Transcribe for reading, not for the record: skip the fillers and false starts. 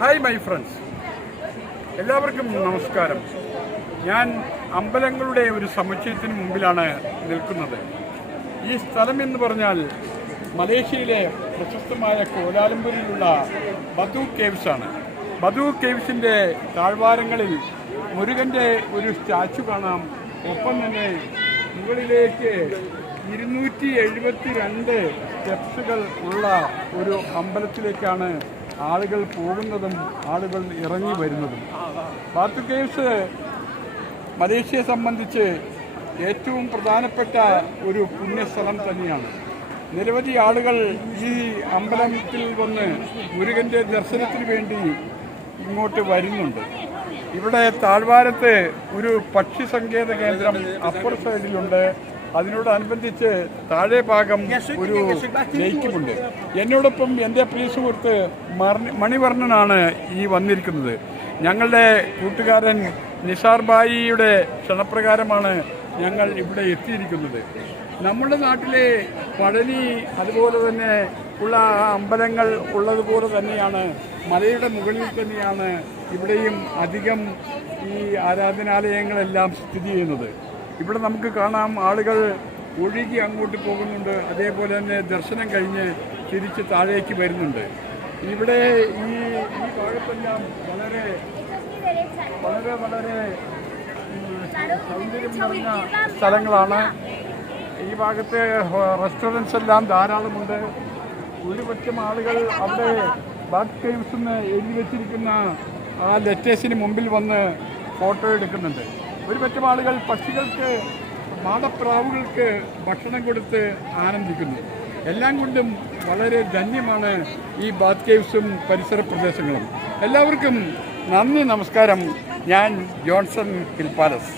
Hi my friends, എല്ലാവർക്കും നമസ്കാരം. ഞാൻ അമ്പലങ്ങളുടെ ഒരു സമുച്ചയത്തിന് മുമ്പിലാണ് നിൽക്കുന്നത്. ഈ സ്ഥലം എന്ന് പറഞ്ഞാൽ മലേഷ്യയിലെ പ്രശസ്തമായ കോലാലംപൂരിലുള്ള ബദു കേവ്സ് ആണ്. ബദു കേവ്സിൻ്റെ താഴ്വാരങ്ങളിൽ മുരുകൻ്റെ ഒരു സ്റ്റാച്ചു കാണാം. ഒപ്പം തന്നെ മുകളിലേക്ക് 272 സ്റ്റെപ്സുകൾ ഉള്ള ഒരു അമ്പലത്തിലേക്കാണ് ആളുകൾ പോകുന്നതും ആളുകൾ ഇറങ്ങി വരുന്നതും. ബദു കേവ്സ് മലേഷ്യയെ സംബന്ധിച്ച് ഏറ്റവും പ്രധാനപ്പെട്ട ഒരു പുണ്യസ്ഥലം തന്നെയാണ്. നിരവധി ആളുകൾ ഈ അമ്പലത്തിൽ വന്ന് മുരുകൻ്റെ ദർശനത്തിന് വേണ്ടി ഇങ്ങോട്ട് വരുന്നുണ്ട്. ഇവിടെ താഴ്വാരത്ത് ഒരു പക്ഷി സങ്കേത കേന്ദ്രം അപ്പർ സൈഡിലുണ്ട്. അതിനോടനുബന്ധിച്ച് താഴെ ഭാഗം ഒരു ലേക്കുമുണ്ട്. എന്നോടൊപ്പം എൻ്റെ പ്രിയ സുഹൃത്ത് മണിവർണ്ണനാണ് ഈ വന്നിരിക്കുന്നത്. ഞങ്ങളുടെ കൂട്ടുകാരൻ നിസാർ ഭായിയുടെ ക്ഷണപ്രകാരമാണ് ഞങ്ങൾ ഇവിടെ എത്തിയിരിക്കുന്നത്. നമ്മുടെ നാട്ടിലെ പഴനി അതുപോലെ തന്നെ ഉള്ള അമ്പലങ്ങൾ ഉള്ളതുപോലെ തന്നെയാണ് മലയുടെ മുകളിൽ തന്നെയാണ് ഇവിടെയും അധികം ഈ ആരാധനാലയങ്ങളെല്ലാം സ്ഥിതി ചെയ്യുന്നത്. ഇവിടെ നമുക്ക് കാണാം, ആളുകൾ ഒഴുകി അങ്ങോട്ട് പോകുന്നുണ്ട്. അതേപോലെ തന്നെ ദർശനം കഴിഞ്ഞ് തിരിച്ച് താഴേക്ക് വരുന്നുണ്ട്. ഇവിടെ ഈ ഭാഗത്തെല്ലാം വളരെ വളരെ വളരെ സൗന്ദര്യം നിറഞ്ഞ സ്ഥലങ്ങളാണ്. ഈ ഭാഗത്തെ റെസ്റ്റോറൻറ്റ്സ് എല്ലാം ധാരാളമുണ്ട്. ഒരുപറ്റം ആളുകൾ അവിടെ ബദു കേവ്സ് എന്ന് എഴുതി വെച്ചിരിക്കുന്ന ആ ലെറ്റേഴ്സിന് മുമ്പിൽ വന്ന് ഫോട്ടോ എടുക്കുന്നുണ്ട്. ഒരുപറ്റം ആളുകൾ പക്ഷികൾക്ക്, മാടപ്രാവുകൾക്ക് ഭക്ഷണം കൊടുത്ത് ആനന്ദിക്കുന്നു. എല്ലാം കൊണ്ടും വളരെ ധന്യമാണ് ഈ ബദു കേവ്സും പരിസര പ്രദേശങ്ങളും. എല്ലാവർക്കും നന്ദി, നമസ്കാരം. ഞാൻ ജോൺസൺ ഹിൽ പാലസ്.